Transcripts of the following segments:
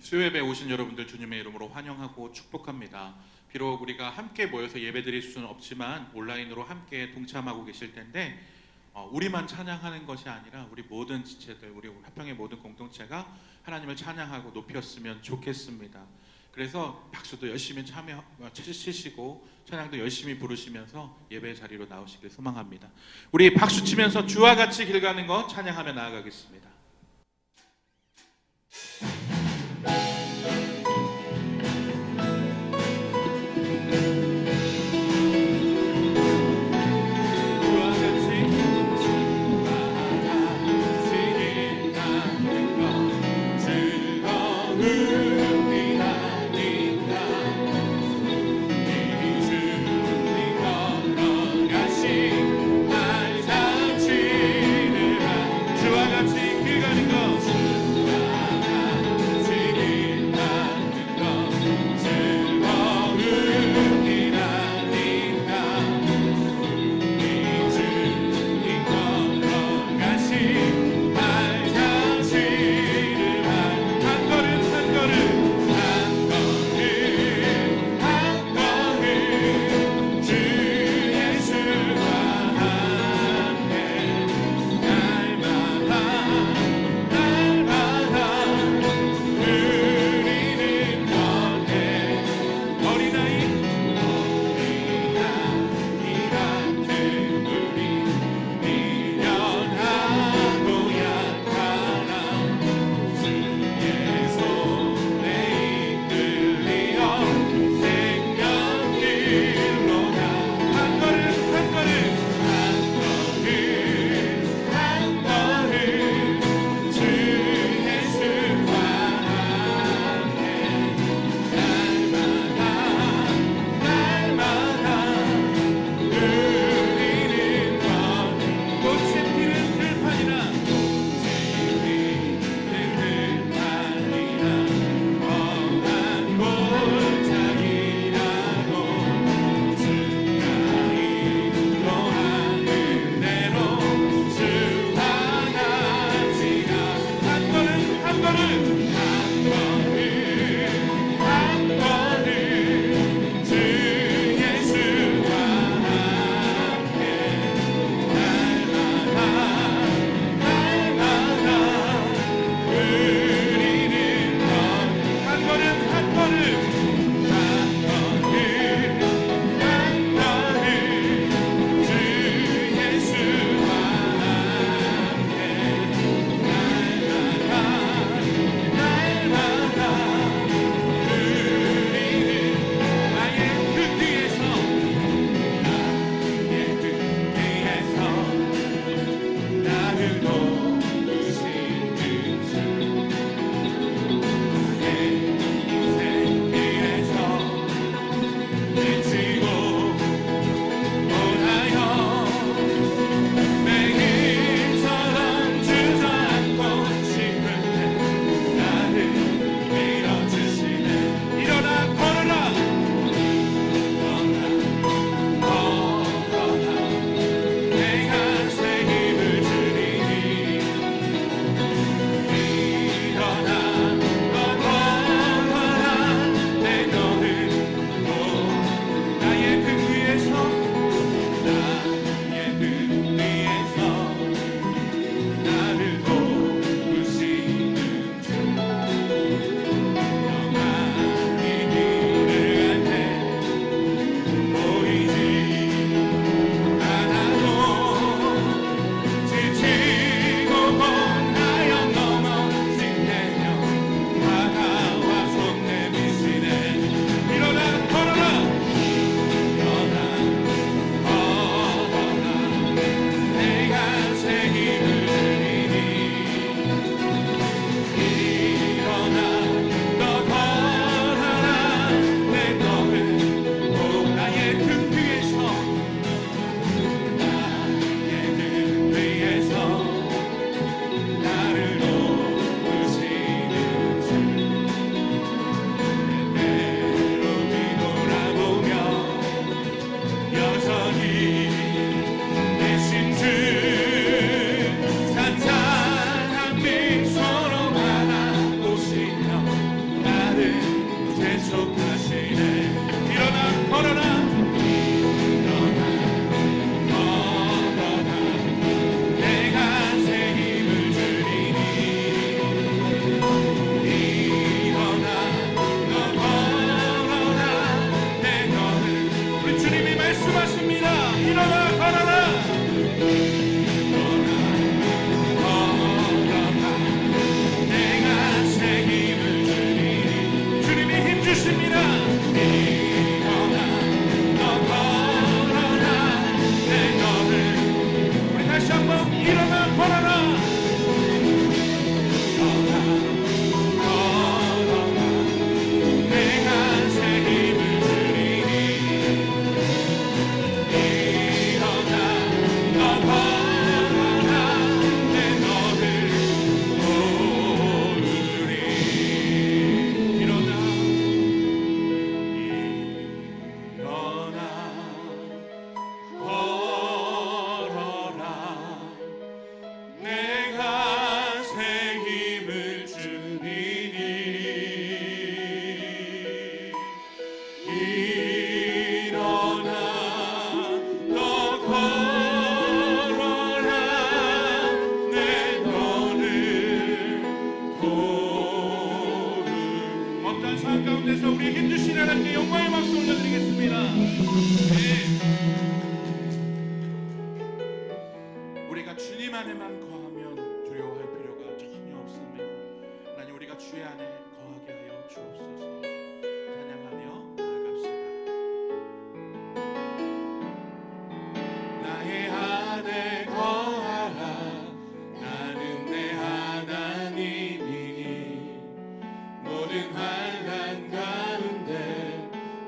수요예배 오신 여러분들 주님의 이름으로 환영하고 축복합니다. 비록 우리가 함께 모여서 예배드릴 수는 없지만 온라인으로 함께 동참하고 계실 텐데 우리만 찬양하는 것이 아니라 우리 모든 지체들, 우리 화평의 모든 공동체가 하나님을 찬양하고 높였으면 좋겠습니다. 그래서 박수도 열심히 치시고 찬양도 열심히 부르시면서 예배 자리로 나오시길 소망합니다. 우리 박수 치면서 주와 같이 길 가는 것 찬양하며 나아가겠습니다. 일어나 너 걸어라 내 너를 도울 어떤 상황 가운데서 우리 힘주신 하나님께 영광의 박수 올려드리겠습니다. 네. 우리가 주님 안에만 거하면 두려워할 필요가 전혀 없습니다. 하나님 우리가 주의 안에 거하게 하여 주옵소서. 찬양하며 나아갑시다. 나의 안에 거하라 나는 내 하나님이니 모든 환난 가운데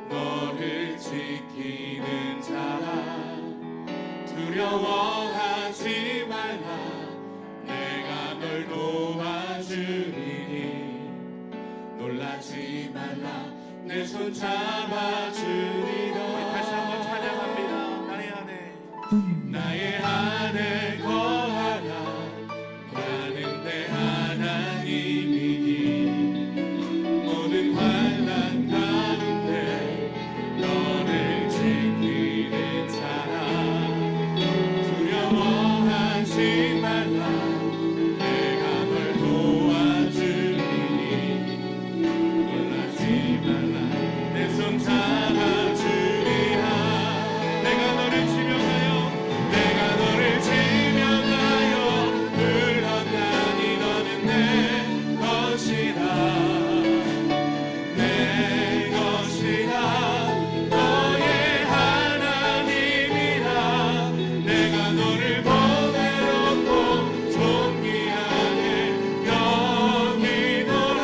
너를 지키는 자라 두려워하지 말라 내가 널 도와주리니 놀라지 말라 내 손 잡아주리라. 다시 한번 찬양합니다. 나의 안에 거하라 나는 내 하나님이니 모든 환난 가운데 너를 지키는 자라 두려워하지 말라 내가 널 도와주리니 놀라지 말라 내 손 잡아주리라. 내가 너를 지명하여 불렀나니 너는 내 것이다 내 것이다 너의 하나님이라 내가 너를 보배롭고 존귀하게 여기노라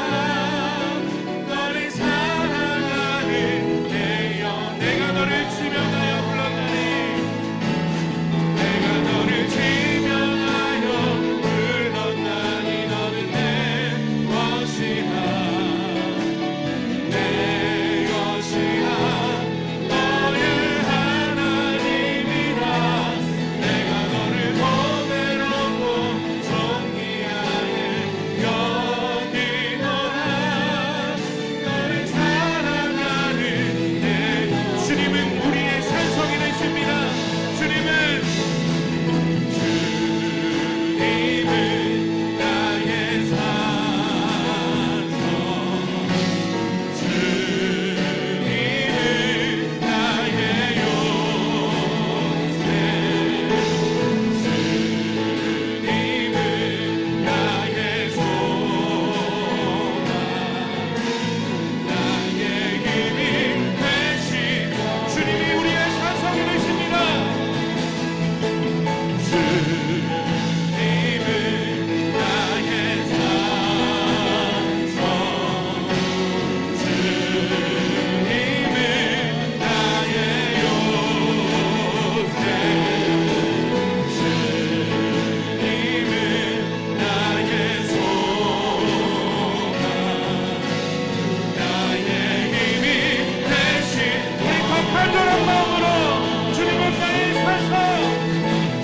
너를 사랑하는 내 영 내가 너를 지명하여 불렀나니 내가 너를 지명하여 불렀나니 너는 내 것이다 내 것이다 너의 하나님이라 내가 너를 보배롭고 존귀하게 여기노라 너를 사랑하는 내 주님은 우리의 산성이 되십니다. 주님은 나의 산성 주님은 나의 요새 주님은 나의 소망 나의 힘이 되신 주님이 우리의 산성이 되십니다. 주님은 나의 산성 주님은 나의 요새 주님은 나의 소망 나의 힘이 되신 우리 더 간절한 마음으로 주님을 나의 산성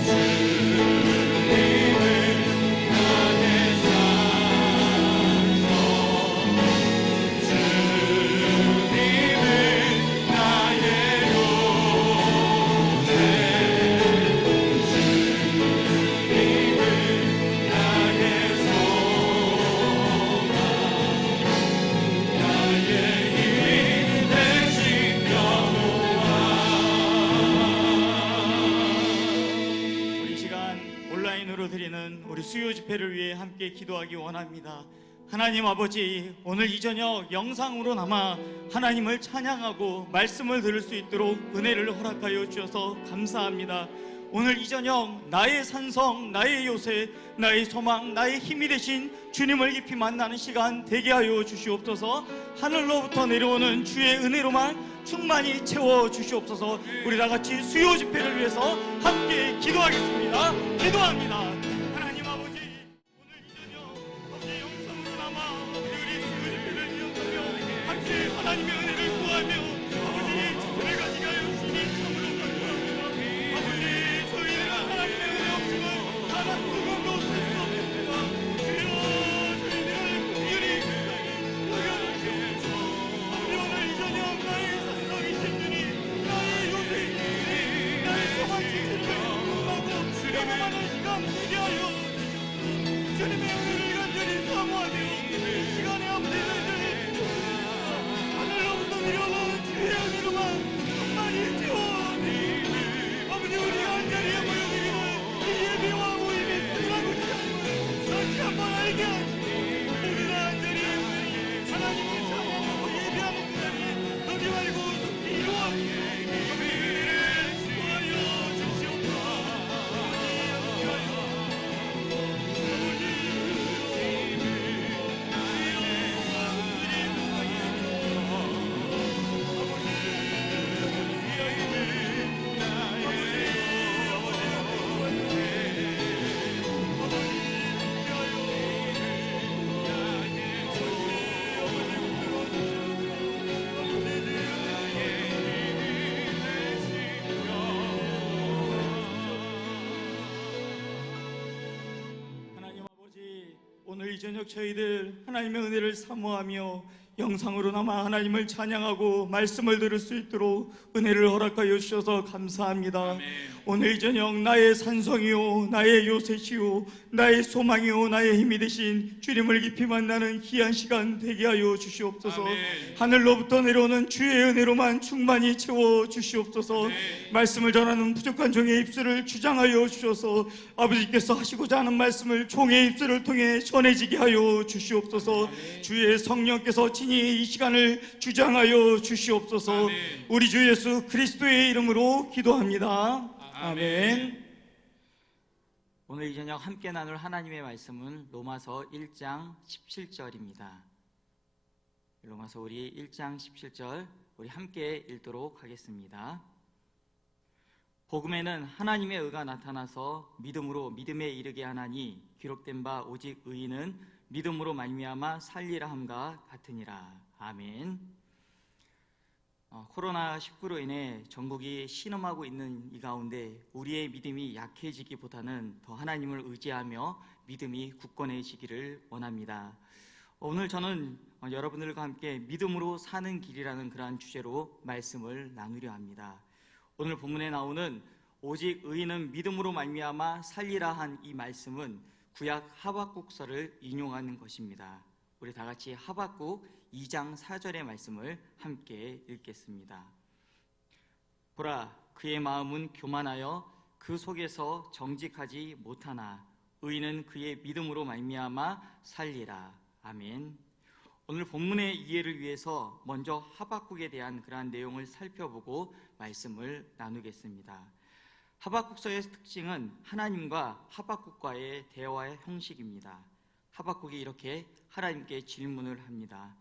주님은 나의 산성 주님은 나의 요새 주님은 나의 소망 나의 힘이 되신 여호와. 우리 시간 온라인으로 드리는 우리 수요 집회를 위해 함께 기도하기 원합니다. 하나님 아버지, 오늘 이 저녁 영상으로나마 하나님을 찬양하고 말씀을 들을 수 있도록 은혜를 허락하여 주셔서 감사합니다. 오늘 이 저녁 나의 산성, 나의 요새, 나의 소망, 나의 힘이 되신 주님을 깊이 만나는 시간 되게 하여 주시옵소서. 하늘로부터 내려오는 주의 은혜로만 충만히 채워 주시옵소서. 우리 다 같이 수요 집회를 위해서 함께 기도하겠습니다. 기도합니다. 하나님 아버지, 오늘 이 저녁 어제 영상으로나마 우리 수요 집회를 이어가며 함께 하나님의 은혜를 구하며 아버지 집회를 가지게 하여 주시니 참으로 감사합니다. 아버지, 저희는 하나님의 은혜 없으면 하나 수금도 셀 수 없습니다. 주여, 저희들을 긍휼히 이 저녁 저희들 하나님의 은혜를 사모하며 영상으로나마 하나님을 찬양하고 말씀을 들을 수 있도록 은혜를 허락하여 주셔서 감사합니다. 아멘. 오늘 이 저녁 나의 산성이요 나의 요새시요 나의 소망이요 나의 힘이 되신 주님을 깊이 만나는 귀한 시간 되게 하여 주시옵소서. 아멘. 하늘로부터 내려오는 주의 은혜로만 충만히 채워 주시옵소서. 아멘. 말씀을 전하는 부족한 종의 입술을 주장하여 주셔서 아버지께서 하시고자 하는 말씀을 종의 입술을 통해 전해지게 하여 주시옵소서. 주의 성령께서 친히 이 시간을 주장하여 주시옵소서. 아멘. 우리 주 예수 그리스도의 이름으로 기도합니다. 아멘. 오늘 이 저녁 함께 나눌 하나님의 말씀은 로마서 1장 17절입니다. 로마서 우리 1장 17절 우리 함께 읽도록 하겠습니다. 복음에는 하나님의 의가 나타나서 믿음으로 믿음에 이르게 하나니 기록된 바 오직 의인은 믿음으로 말미암아 살리라 함과 같으니라. 아멘. 코로나19로 인해 전국이 신음하고 있는 이 가운데 우리의 믿음이 약해지기보다는 더 하나님을 의지하며 믿음이 굳건해지기를 원합니다. 오늘 저는 여러분들과 함께 믿음으로 사는 길이라는 그러한 주제로 말씀을 나누려 합니다. 오늘 본문에 나오는 오직 의인은 믿음으로 말미암아 살리라 한 이 말씀은 구약 하박국서를 인용하는 것입니다. 우리 다 같이 하박국 2장 4절의 말씀을 함께 읽겠습니다. 보라, 그의 마음은 교만하여 그 속에서 정직하지 못하나 의인은 그의 믿음으로 말미암아 살리라. 아멘. 오늘 본문의 이해를 위해서 먼저 하박국에 대한 그러한 내용을 살펴보고 말씀을 나누겠습니다. 하박국서의 특징은 하나님과 하박국과의 대화의 형식입니다. 하박국이 이렇게 하나님께 질문을 합니다.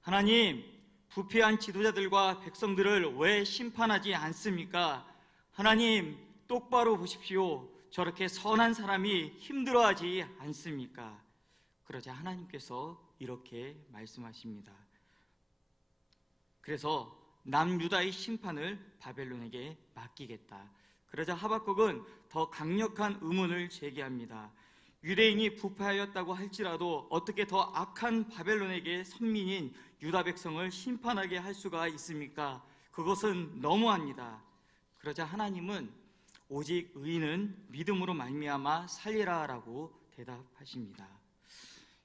하나님, 부패한 지도자들과 백성들을 왜 심판하지 않습니까? 하나님, 똑바로 보십시오. 저렇게 선한 사람이 힘들어하지 않습니까? 그러자 하나님께서 이렇게 말씀하십니다. 그래서 남유다의 심판을 바벨론에게 맡기겠다. 그러자 하박국은 더 강력한 의문을 제기합니다. 유대인이 부패하였다고 할지라도 어떻게 더 악한 바벨론에게 선민인 유다 백성을 심판하게 할 수가 있습니까? 그것은 너무합니다. 그러자 하나님은 오직 의인은 믿음으로 말미암아 살리라라고 대답하십니다.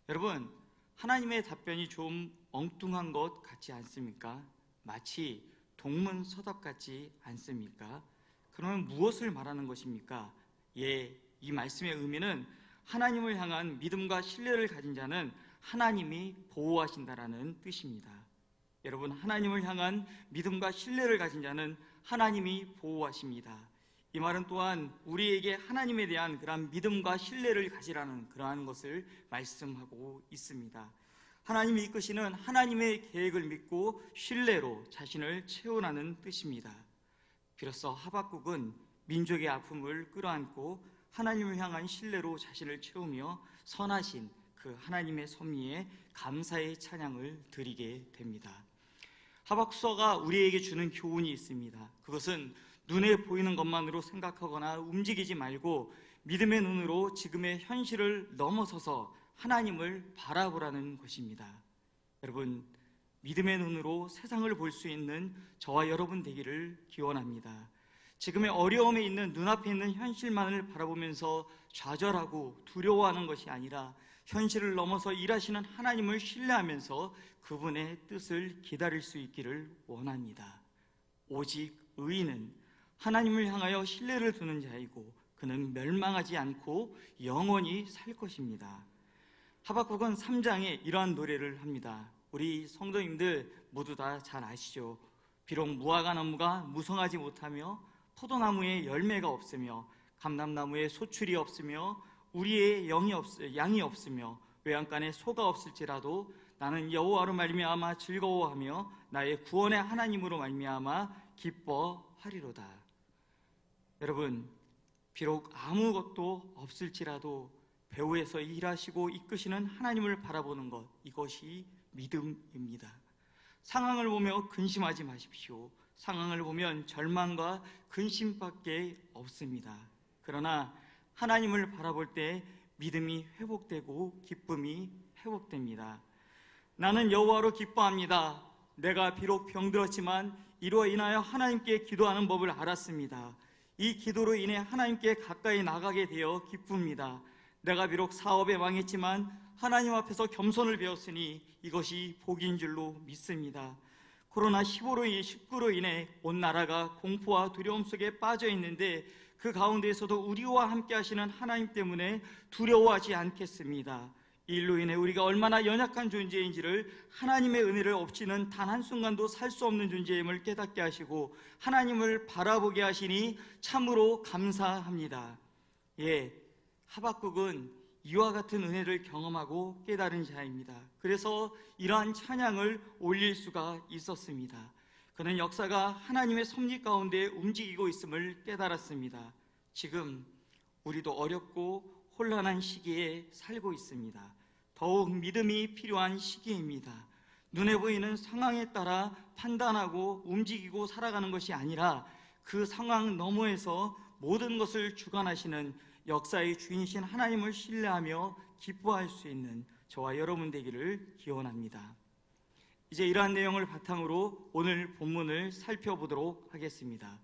여러분, 하나님의 답변이 좀 엉뚱한 것 같지 않습니까? 마치 동문서답 같지 않습니까? 그러면 무엇을 말하는 것입니까? 이 말씀의 의미는 하나님을 향한 믿음과 신뢰를 가진 자는 하나님이 보호하신다라는 뜻입니다. 여러분, 하나님을 향한 믿음과 신뢰를 가진 자는 하나님이 보호하십니다. 이 말은 또한 우리에게 하나님에 대한 그러한 믿음과 신뢰를 가지라는 그러한 것을 말씀하고 있습니다. 하나님이 이끄시는 하나님의 계획을 믿고 신뢰로 자신을 채워나는 뜻입니다. 비로소 하박국은 민족의 아픔을 끌어안고 하나님을 향한 신뢰로 자신을 채우며 선하신 그 하나님의 섭리에 감사의 찬양을 드리게 됩니다. 하박국서가 우리에게 주는 교훈이 있습니다. 그것은 눈에 보이는 것만으로 생각하거나 움직이지 말고 믿음의 눈으로 지금의 현실을 넘어서서 하나님을 바라보라는 것입니다. 여러분, 믿음의 눈으로 세상을 볼 수 있는 저와 여러분 되기를 기원합니다. 지금의 어려움에 있는 눈앞에 있는 현실만을 바라보면서 좌절하고 두려워하는 것이 아니라 현실을 넘어서 일하시는 하나님을 신뢰하면서 그분의 뜻을 기다릴 수 있기를 원합니다. 오직 의인은 하나님을 향하여 신뢰를 두는 자이고 그는 멸망하지 않고 영원히 살 것입니다. 하박국은 3장에 이러한 노래를 합니다. 우리 성도님들 모두 다 잘 아시죠? 비록 무화과 나무가 무성하지 못하며 포도나무에 열매가 없으며 감람나무에 소출이 없으며 우리의 양이 없으며 외양간에 소가 없을지라도 나는 여호와로 말미암아 즐거워하며 나의 구원의 하나님으로 말미암아 기뻐하리로다. 여러분, 비록 아무것도 없을지라도 배후에서 일하시고 이끄시는 하나님을 바라보는 것, 이것이 믿음입니다. 상황을 보며 근심하지 마십시오. 상황을 보면 절망과 근심밖에 없습니다. 그러나 하나님을 바라볼 때 믿음이 회복되고 기쁨이 회복됩니다. 나는 여호와로 기뻐합니다. 내가 비록 병들었지만 이로 인하여 하나님께 기도하는 법을 알았습니다. 이 기도로 인해 하나님께 가까이 나가게 되어 기쁩니다. 내가 비록 사업에 망했지만 하나님 앞에서 겸손을 배웠으니 이것이 복인 줄로 믿습니다. 코로나19로 인해 온 나라가 공포와 두려움 속에 빠져 있는데 그 가운데에서도 우리와 함께 하시는 하나님 때문에 두려워하지 않겠습니다. 이 일로 인해 우리가 얼마나 연약한 존재인지를, 하나님의 은혜를 없이는 단 한순간도 살 수 없는 존재임을 깨닫게 하시고 하나님을 바라보게 하시니 참으로 감사합니다. 하박국은 이와 같은 은혜를 경험하고 깨달은 자입니다. 그래서 이러한 찬양을 올릴 수가 있었습니다. 그는 역사가 하나님의 섭리 가운데 움직이고 있음을 깨달았습니다. 지금 우리도 어렵고 혼란한 시기에 살고 있습니다. 더욱 믿음이 필요한 시기입니다. 눈에 보이는 상황에 따라 판단하고 움직이고 살아가는 것이 아니라 그 상황 너머에서 모든 것을 주관하시는 역사의 주인이신 하나님을 신뢰하며 기뻐할 수 있는 저와 여러분 되기를 기원합니다. 이제 이러한 내용을 바탕으로 오늘 본문을 살펴보도록 하겠습니다.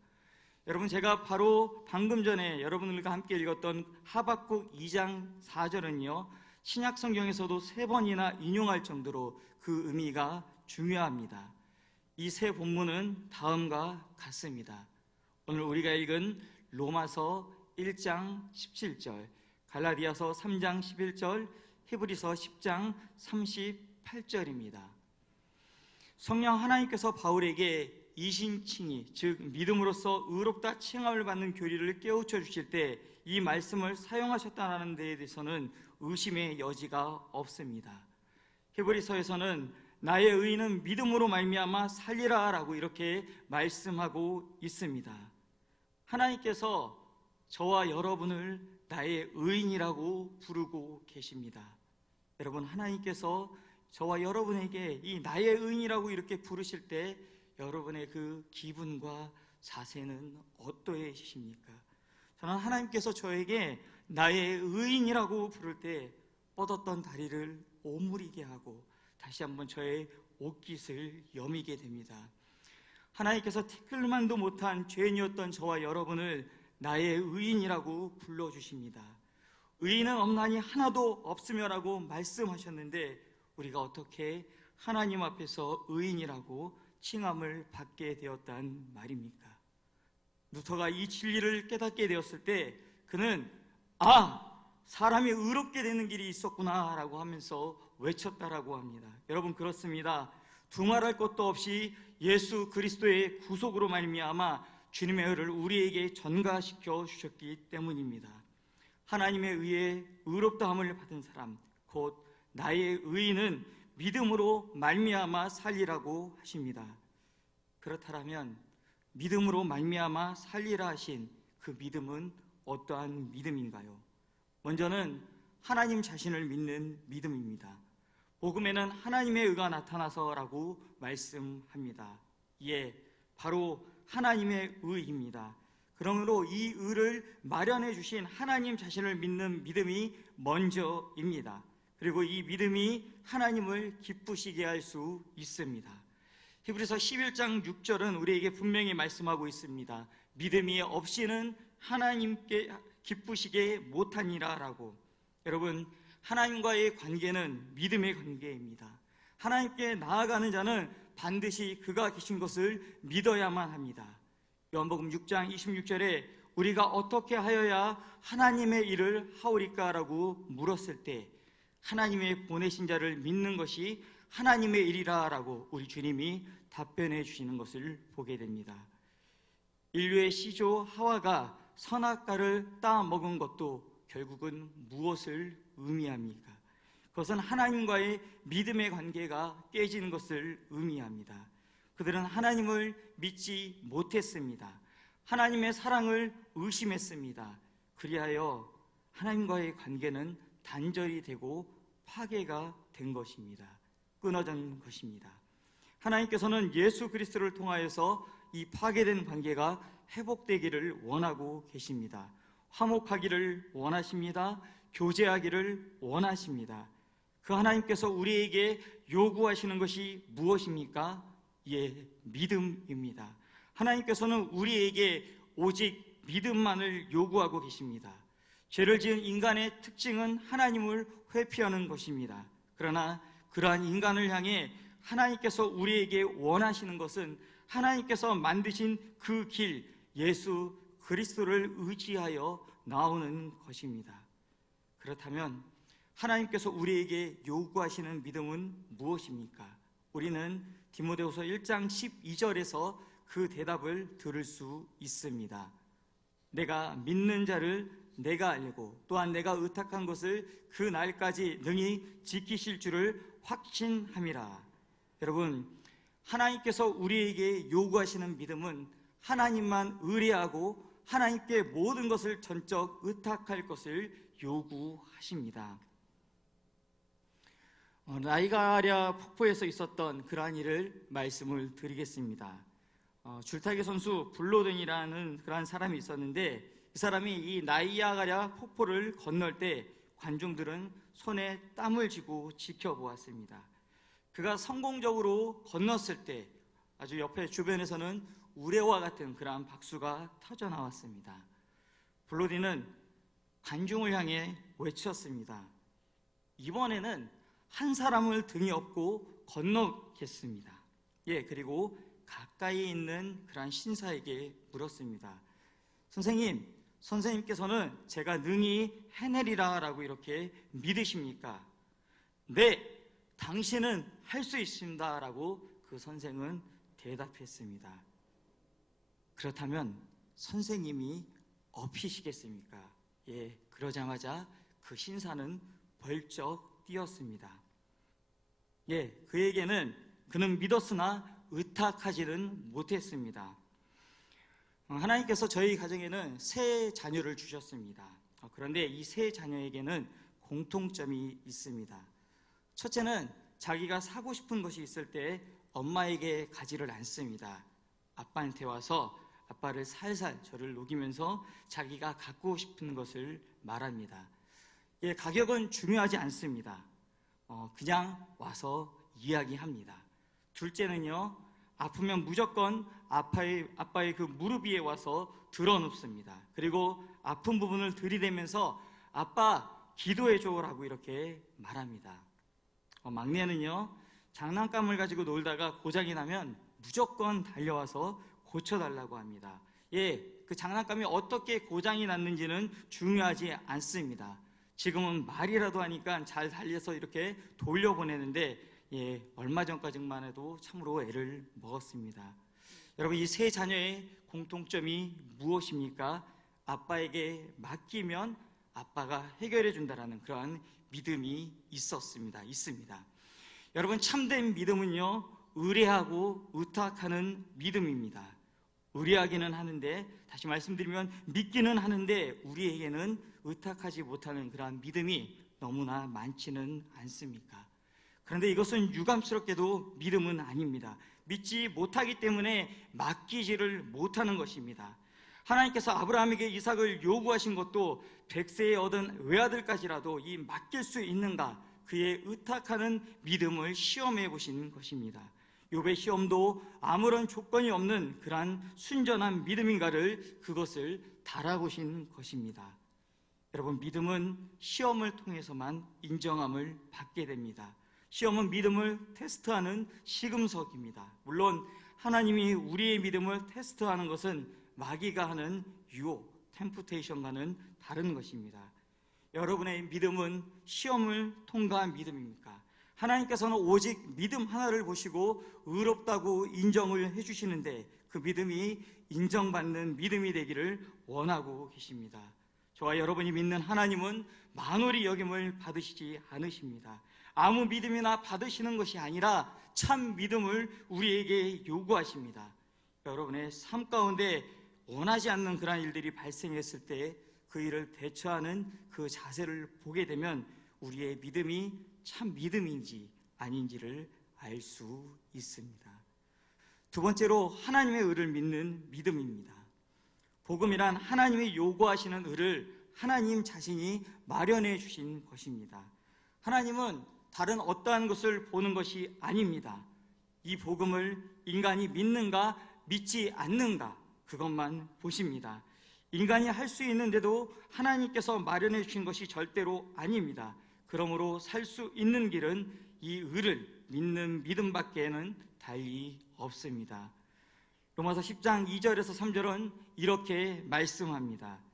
여러분, 제가 바로 방금 전에 여러분들과 함께 읽었던 하박국 2장 4절은요 신약 성경에서도 3번이나 인용할 정도로 그 의미가 중요합니다. 이 세 본문은 다음과 같습니다. 오늘 우리가 읽은 로마서 1장 17절, 갈라디아서 3장 11절, 히브리서 10장 38절입니다. 성령 하나님께서 바울에게 이신칭의, 즉 믿음으로써 의롭다 칭함을 받는 교리를 깨우쳐 주실 때 이 말씀을 사용하셨다는 데에 대해서는 의심의 여지가 없습니다. 히브리서에서는 나의 의인은 믿음으로 말미암아 살리라 라고 이렇게 말씀하고 있습니다. 하나님께서 저와 여러분을 나의 의인이라고 부르고 계십니다. 여러분, 하나님께서 저와 여러분에게 이 나의 의인이라고 이렇게 부르실 때 여러분의 그 기분과 자세는 어떠해지십니까? 저는 하나님께서 저에게 나의 의인이라고 부를 때 뻗었던 다리를 오므리게 하고 다시 한번 저의 옷깃을 여미게 됩니다. 하나님께서 티끌만도 못한 죄인이었던 저와 여러분을 나의 의인이라고 불러주십니다. 의인은 없나니 하나도 없으며라고 말씀하셨는데 우리가 어떻게 하나님 앞에서 의인이라고 칭함을 받게 되었단 말입니까? 루터가 이 진리를 깨닫게 되었을 때 그는 사람이 의롭게 되는 길이 있었구나 라고 하면서 외쳤다라고 합니다. 여러분, 그렇습니다. 두말할 것도 없이 예수 그리스도의 구속으로 말미암아 주님의 의를 우리에게 전가시켜 주셨기 때문입니다. 하나님의 의에 의롭다함을 받은 사람, 곧 나의 의인은 믿음으로 말미암아 살리라고 하십니다. 그렇다면 믿음으로 말미암아 살리라 하신 그 믿음은 어떠한 믿음인가요? 먼저는 하나님 자신을 믿는 믿음입니다. 복음에는 하나님의 의가 나타나서라고 말씀합니다. 바로 하나님의 의입니다. 그러므로 이 의를 마련해 주신 하나님 자신을 믿는 믿음이 먼저입니다. 그리고 이 믿음이 하나님을 기쁘시게 할 수 있습니다. 히브리서 11장 6절은 우리에게 분명히 말씀하고 있습니다. 믿음이 없이는 하나님께 기쁘시게 못하니라 라고. 여러분, 하나님과의 관계는 믿음의 관계입니다. 하나님께 나아가는 자는 반드시 그가 계신 것을 믿어야만 합니다. 요한복음 6장 26절에 우리가 어떻게 하여야 하나님의 일을 하오리까 라고 물었을 때 하나님의 보내신 자를 믿는 것이 하나님의 일이라 라고 우리 주님이 답변해 주시는 것을 보게 됩니다. 인류의 시조 하와가 선악과를 따먹은 것도 결국은 무엇을 의미합니까? 그것은 하나님과의 믿음의 관계가 깨지는 것을 의미합니다. 그들은 하나님을 믿지 못했습니다. 하나님의 사랑을 의심했습니다. 그리하여 하나님과의 관계는 단절이 되고 파괴가 된 것입니다. 끊어진 것입니다. 하나님께서는 예수 그리스도를 통하여서 이 파괴된 관계가 회복되기를 원하고 계십니다. 화목하기를 원하십니다. 교제하기를 원하십니다. 그 하나님께서 우리에게 요구하시는 것이 무엇입니까? 예, 믿음입니다. 하나님께서는 우리에게 오직 믿음만을 요구하고 계십니다. 죄를 지은 인간의 특징은 하나님을 회피하는 것입니다. 그러나 그러한 인간을 향해 하나님께서 우리에게 원하시는 것은 하나님께서 만드신 그 길, 예수 그리스도를 의지하여 나오는 것입니다. 그렇다면 하나님께서 우리에게 요구하시는 믿음은 무엇입니까? 우리는 디모데후서 1장 12절에서 그 대답을 들을 수 있습니다. 내가 믿는 자를 내가 알고 또한 내가 의탁한 것을 그 날까지 능히 지키실 줄을 확신함이라. 여러분, 하나님께서 우리에게 요구하시는 믿음은 하나님만 의뢰하고 하나님께 모든 것을 전적 의탁할 것을 요구하십니다. 나이가랴 폭포에서 있었던 그러한 일을 말씀을 드리겠습니다. 줄타기 선수 블로든이라는 그러한 사람이 있었는데, 이 사람이 이 나이아가랴 폭포를 건널 때 관중들은 손에 땀을 쥐고 지켜보았습니다. 그가 성공적으로 건넜을 때 아주 옆에 주변에서는 우레와 같은 그러한 박수가 터져 나왔습니다. 블로딘은 관중을 향해 외쳤습니다. 이번에는 한 사람을 등에 업고 건너겠습니다. 예, 그리고 가까이 있는 그러한 신사에게 물었습니다. 선생님께서는 제가 능히 해내리라 라고 이렇게 믿으십니까? 네, 당신은 할 수 있습니다 라고 그 선생은 대답했습니다. 그렇다면 선생님이 업히시겠습니까? 예, 그러자마자 그 신사는 벌쩍 뛰었습니다. 예, 그는 믿었으나 의탁하지는 못했습니다. 하나님께서 저희 가정에는 세 자녀를 주셨습니다. 그런데 이 세 자녀에게는 공통점이 있습니다. 첫째는 자기가 사고 싶은 것이 있을 때 엄마에게 가지를 않습니다. 아빠한테 와서 아빠를 살살 저를 녹이면서 자기가 갖고 싶은 것을 말합니다. 예, 가격은 중요하지 않습니다. 그냥 와서 이야기합니다. 둘째는요, 아프면 무조건 아빠의 그 무릎 위에 와서 드러눕습니다. 그리고 아픈 부분을 들이대면서 아빠 기도해줘라고 이렇게 말합니다. 막내는요, 장난감을 가지고 놀다가 고장이 나면 무조건 달려와서 고쳐달라고 합니다. 예, 그 장난감이 어떻게 고장이 났는지는 중요하지 않습니다. 지금은 말이라도 하니까 잘 달려서 이렇게 돌려보내는데, 예, 얼마 전까지만 해도 참으로 애를 먹었습니다. 여러분, 이 세 자녀의 공통점이 무엇입니까? 아빠에게 맡기면 아빠가 해결해 준다라는 그러한 믿음이 있습니다. 여러분, 참된 믿음은요, 의뢰하고 의탁하는 믿음입니다. 의뢰하기는 하는데, 다시 말씀드리면 믿기는 하는데 우리에게는 의탁하지 못하는 그러한 믿음이 너무나 많지는 않습니까? 그런데 이것은 유감스럽게도 믿음은 아닙니다. 믿지 못하기 때문에 맡기지를 못하는 것입니다. 하나님께서 아브라함에게 이삭을 요구하신 것도 100세에 얻은 외아들까지라도 이 맡길 수 있는가, 그의 의탁하는 믿음을 시험해 보신 것입니다. 욥의 시험도 아무런 조건이 없는 그러한 순전한 믿음인가를 그것을 달아보신 것입니다. 여러분, 믿음은 시험을 통해서만 인정함을 받게 됩니다. 시험은 믿음을 테스트하는 시금석입니다. 물론 하나님이 우리의 믿음을 테스트하는 것은 마귀가 하는 유혹, 템프테이션과는 다른 것입니다. 여러분의 믿음은 시험을 통과한 믿음입니까? 하나님께서는 오직 믿음 하나를 보시고 의롭다고 인정을 해주시는데 그 믿음이 인정받는 믿음이 되기를 원하고 계십니다. 저와 여러분이 믿는 하나님은 만홀히 여김을 받으시지 않으십니다. 아무 믿음이나 받으시는 것이 아니라 참 믿음을 우리에게 요구하십니다. 여러분의 삶 가운데 원하지 않는 그러한 일들이 발생했을 때 그 일을 대처하는 그 자세를 보게 되면 우리의 믿음이 참 믿음인지 아닌지를 알 수 있습니다. 두 번째로 하나님의 의를 믿는 믿음입니다. 복음이란 하나님이 요구하시는 의를 하나님 자신이 마련해 주신 것입니다. 하나님은 다른 어떠한 것을 보는 것이 아닙니다. 이 복음을 인간이 믿는가 믿지 않는가 그것만 보십니다. 인간이 할 수 있는데도 하나님께서 마련해 주신 것이 절대로 아닙니다. 그러므로 살 수 있는 길은 이 의를 믿는 믿음밖에는 달리 없습니다. 로마서 10장 2절에서 3절은 이렇게 말씀합니다.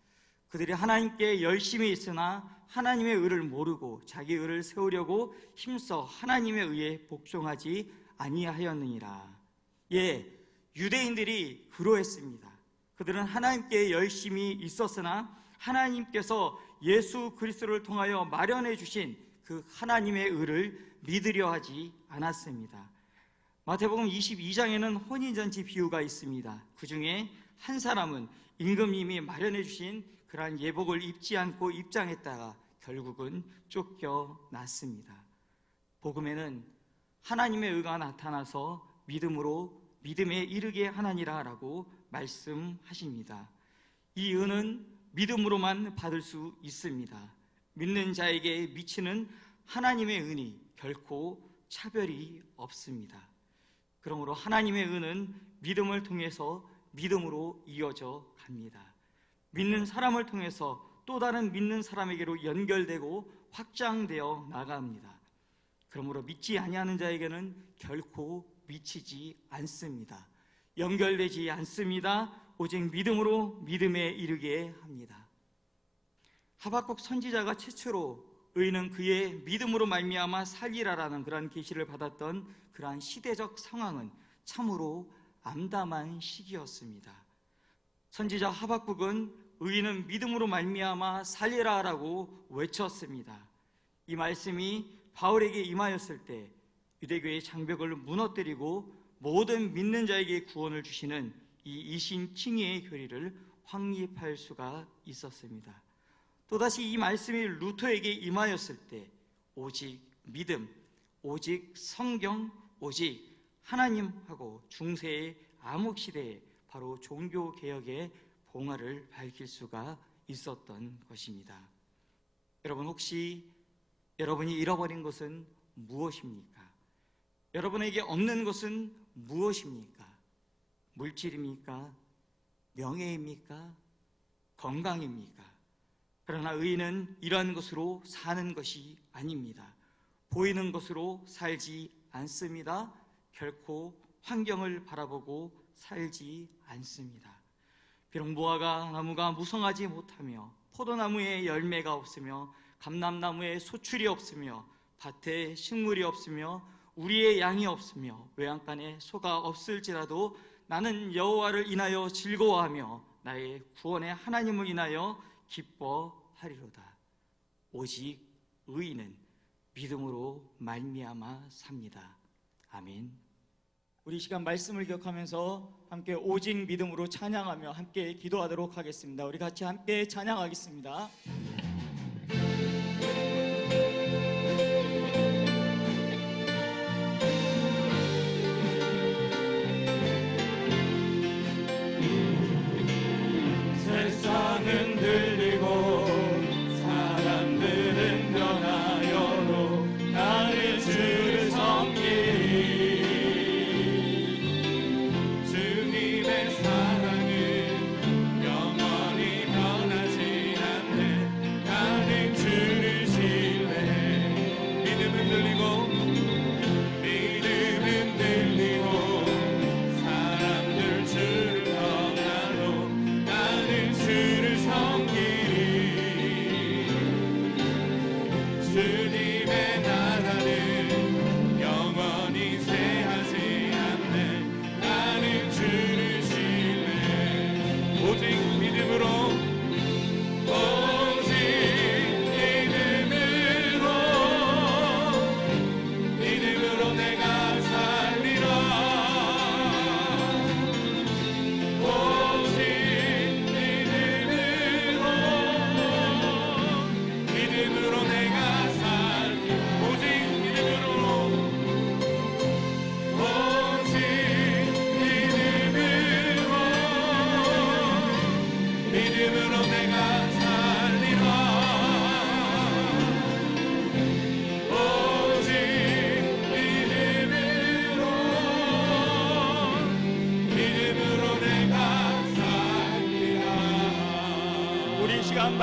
그들이 하나님께 열심히 있으나 하나님의 의를 모르고 자기 의를 세우려고 힘써 하나님의 의에 복종하지 아니하였느니라. 예, 유대인들이 그러했습니다. 그들은 하나님께 열심히 있었으나 하나님께서 예수 그리스도를 통하여 마련해 주신 그 하나님의 의를 믿으려 하지 않았습니다. 마태복음 22장에는 혼인잔치 비유가 있습니다. 그 중에 한 사람은 임금님이 마련해 주신 그러한 예복을 입지 않고 입장했다가 결국은 쫓겨났습니다. 복음에는 하나님의 의가 나타나서 믿음으로 믿음에 이르게 하나니라 라고 말씀하십니다. 이 의는 믿음으로만 받을 수 있습니다. 믿는 자에게 미치는 하나님의 은이 결코 차별이 없습니다. 그러므로 하나님의 은은 믿음을 통해서 믿음으로 이어져 갑니다. 믿는 사람을 통해서 또 다른 믿는 사람에게로 연결되고 확장되어 나갑니다. 그러므로 믿지 아니하는 자에게는 결코 미치지 않습니다. 연결되지 않습니다. 오직 믿음으로 믿음에 이르게 합니다. 하박국 선지자가 최초로 의인은 그의 믿음으로 말미암아 살리라라는 그러한 계시를 받았던 그러한 시대적 상황은 참으로 암담한 시기였습니다. 선지자 하박국은 의인은 믿음으로 말미암아 살리라라고 외쳤습니다. 이 말씀이 바울에게 임하였을 때 유대교의 장벽을 무너뜨리고 모든 믿는 자에게 구원을 주시는 이 이신칭의의 교리를 확립할 수가 있었습니다. 또다시 이 말씀이 루터에게 임하였을 때 오직 믿음, 오직 성경, 오직 하나님하고 중세의 암흑시대에 바로 종교개혁의 봉화를 밝힐 수가 있었던 것입니다. 여러분, 혹시 여러분이 잃어버린 것은 무엇입니까? 여러분에게 없는 것은 무엇입니까? 물질입니까? 명예입니까? 건강입니까? 그러나 의인은 이러한 것으로 사는 것이 아닙니다. 보이는 것으로 살지 않습니다. 결코 환경을 바라보고 살지 않습니다. 비록 무화과 나무가 무성하지 못하며 포도나무에 열매가 없으며 감람나무에 소출이 없으며 밭에 식물이 없으며 우리의 양이 없으며 외양간에 소가 없을지라도 나는 여호와를 인하여 즐거워하며 나의 구원의 하나님을 인하여 기뻐하리로다. 오직 의인은 믿음으로 말미암아 삽니다. 아멘. 우리 시간 말씀을 기억하면서 함께 오직 믿음으로 찬양하며 함께 기도하도록 하겠습니다. 우리 같이 함께 찬양하겠습니다. 세상은 들리고 사람들은 변하여도 나는 주를 섬기리. 주님의 사랑은 영원히 변하지 않네.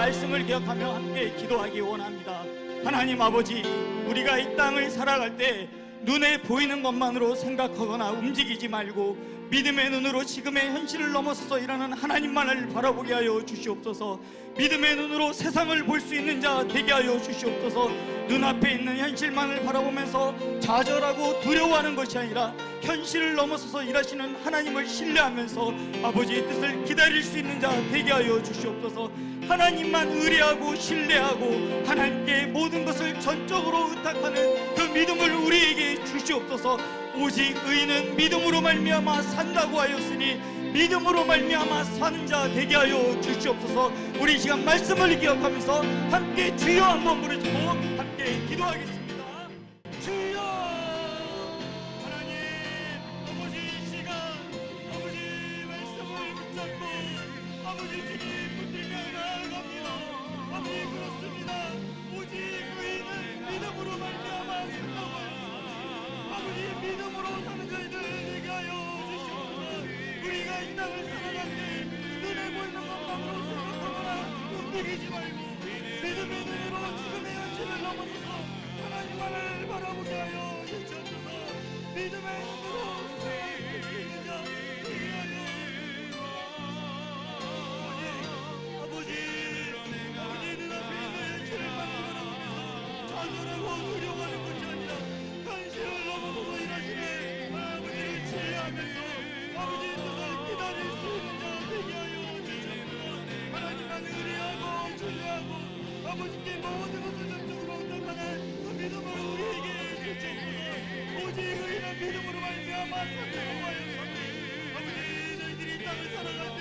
말씀을 기억하며 함께 기도하기 원합니다. 하나님 아버지, 우리가 이 땅을 살아갈 때 눈에 보이는 것만으로 생각하거나 움직이지 말고 믿음의 눈으로 지금의 현실을 넘어서서 일하는 하나님만을 바라보게 하여 주시옵소서. 믿음의 눈으로 세상을 볼 수 있는 자 되게 하여 주시옵소서. 눈앞에 있는 현실만을 바라보면서 좌절하고 두려워하는 것이 아니라 현실을 넘어서서 일하시는 하나님을 신뢰하면서 아버지의 뜻을 기다릴 수 있는 자 되게 하여 주시옵소서. 하나님만 의뢰하고 신뢰하고 하나님께 모든 것을 전적으로 의탁하는 그 믿음을 우리에게 주시옵소서. 오직 의인은 믿음으로 말미암아 산다고 하였으니 믿음으로 말미암아 사는 자 되게 하여 주시옵소서. 우리 이 시간 말씀을 기억하면서 함께 주여 한번 부르시고 함께 기도하겠습니다. 주여 하나님, 아버지 이 시간 아버지 말씀을 붙잡고 아버지 주님 붙들며 나아갑니다. 아버지 그렇습니다. 오직 의인은 믿음으로 말미암아 산다고 하였으니 아버지 믿음으로 사는 자들 되게 하여 주시옵소서. 우리가 이 땅을 살아갈 때 눈에 보이는 것만으로 생각하거나 움직이지 말고 믿음의 눈으로 지금의 현실을 넘어서서 하나님만을 바라보게 하여 주시옵소서. 믿음의 눈으로 살아갈 수 있는 자 되게 하여 아버지 눈앞에 있는 현실을 바라보면서 좌절하고 두려워하는 것이 아니라 현실을 넘어서서 일하시는 아버지를 지혜하면서 아버지의 뜻을 기다릴 수 있는 자 되게 하여 주시옵소서. 하나님만 의뢰하고 신뢰하고 아버지께 모든 것을 전적으로 의탁하는 그 믿음을 우리에게 주시옵소서. 오직 의인은 믿음으로 말미암아 산다고 하였으니 아버지 저희들이 이 땅을 살아갈 때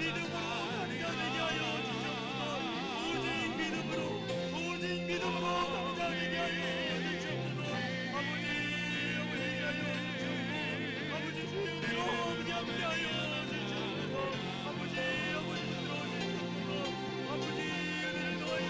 믿음으로 사는 자 되게 하여 주시옵소서. 오직 믿음으로 사는 자 되게 하여 주시옵소서. 아버지 하여 주시옵소서. 아버지 주의 은혜로 아버지 함께하여 주시옵소서. 아버지 들어오시옵소서. 아버지 은혜를 더하여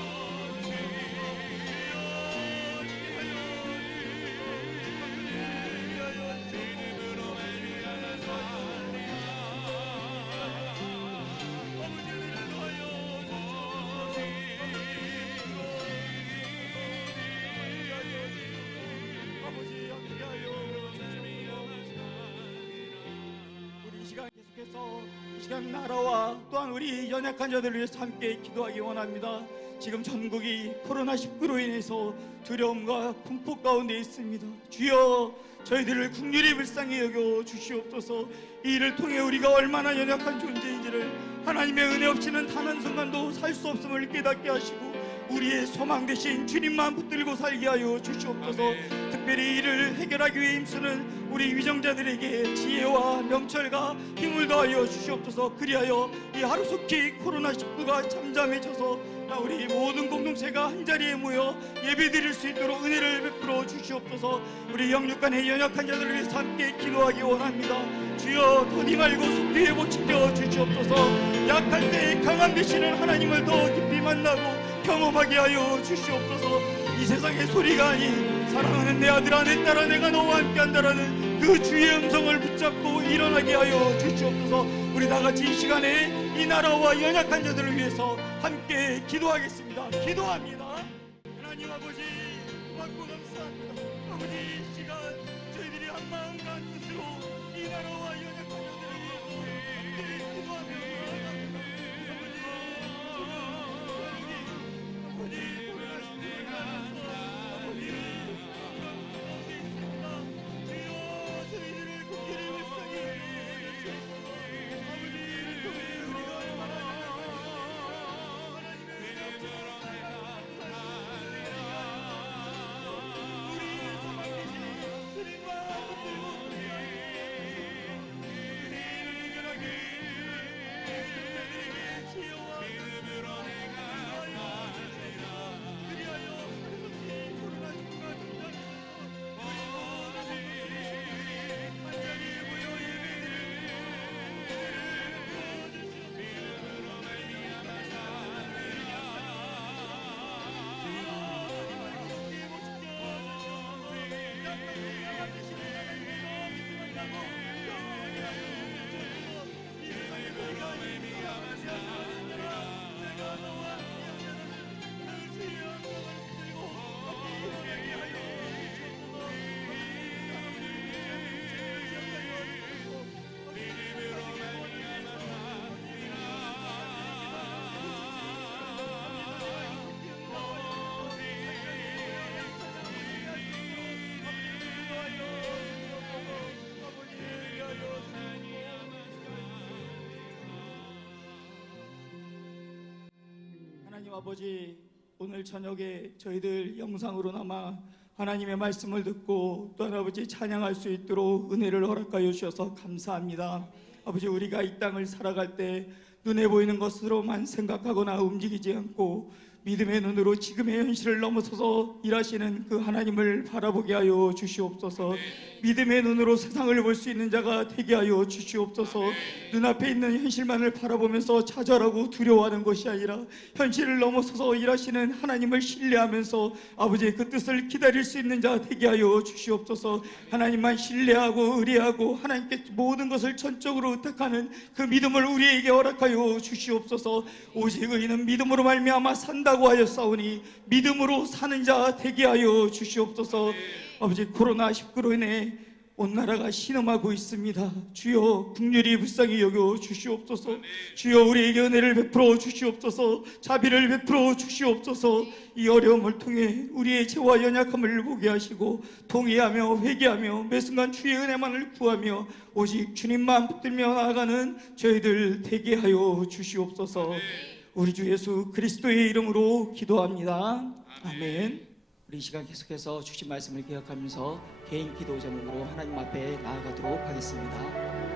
이 시간 나라와 또한 우리 연약한 자들을 위해서 함께 기도하기 원합니다. 지금 전국이 코로나19로 인해서 두려움과 공포 가운데 있습니다. 주여 저희들을 긍휼히 불쌍히 여겨 주시옵소서. 이 일을 통해 우리가 얼마나 연약한 존재인지를 하나님의 은혜 없이는 단 한순간도 살 수 없음을 깨닫게 하시고 우리의 소망 대신 주님만 붙들고 살게 하여 주시옵소서. 특별히 이를 해결하기 위해 힘쓰는 우리 위정자들에게 지혜와 명철과 힘을 더하여 주시옵소서. 그리하여 이 하루속히 코로나19가 잠잠해져서 우리 모든 공동체가 한자리에 모여 예배드릴 수 있도록 은혜를 베풀어 주시옵소서. 우리 영육간의 연약한 자들을 위해서 함께 기도하기 원합니다. 주여 더디 말고 속히 회복시켜 주시옵소서. 약할 때 강한 되시는 하나님을 더 깊이 만나고 경험하게 하여 주시옵소서. 이 세상의 소리가 아닌 사랑하는 내 아들아 내 딸아 내가 너와 함께한다라는 그 주의 음성을 붙잡고 일어나게 하여 주시옵소서. 우리 다같이 이 시간에 이 나라와 연약한 자들을 위해서 함께 기도하겠습니다. 기도합니다. 하나님 아버지 고맙고 감사합니다. 아버지 이 시간 저희들이 한 마음과 한 뜻으로 이 나라와 연약한 자들을 위해서 함께 기도하며 나아갑니다. 우리의 소망 되신 아버지, 오늘 저녁에 저희들 영상으로나마 하나님의 말씀을 듣고 또한 아버지 찬양할 수 있도록 은혜를 허락하여 주셔서 감사합니다. 아버지, 우리가 이 땅을 살아갈 때 눈에 보이는 것으로만 생각하거나 움직이지 않고 믿음의 눈으로 지금의 현실을 넘어서서 일하시는 그 하나님을 바라보게 하여 주시옵소서. 믿음의 눈으로 세상을 볼 수 있는 자가 되게 하여 주시옵소서. 눈앞에 있는 현실만을 바라보면서 좌절하고 두려워하는 것이 아니라 현실을 넘어서서 일하시는 하나님을 신뢰하면서 아버지의 그 뜻을 기다릴 수 있는 자 되게 하여 주시옵소서. 하나님만 신뢰하고 의뢰하고 하나님께 모든 것을 전적으로 의탁하는 그 믿음을 우리에게 허락하여 주시옵소서. 오직 의인은 믿음으로 말미암아 산다고 하였사오니 믿음으로 사는 자 되게 하여 주시옵소서. 아버지, 코로나19로 인해 온 나라가 신음하고 있습니다. 주여 긍휼히 불쌍히 여겨 주시옵소서. 주여 우리에게 은혜를 베풀어 주시옵소서. 자비를 베풀어 주시옵소서. 이 어려움을 통해 우리의 죄와 연약함을 보게 하시고 통회하며 회개하며 매 순간 주의 은혜만을 구하며 오직 주님만 붙들며 나아가는 저희들 되게 하여 주시옵소서. 우리 주 예수 그리스도의 이름으로 기도합니다. 아멘. 우리 이 시간 계속해서 주신 말씀을 기억하면서 개인 기도 제목으로 하나님 앞에 나아가도록 하겠습니다.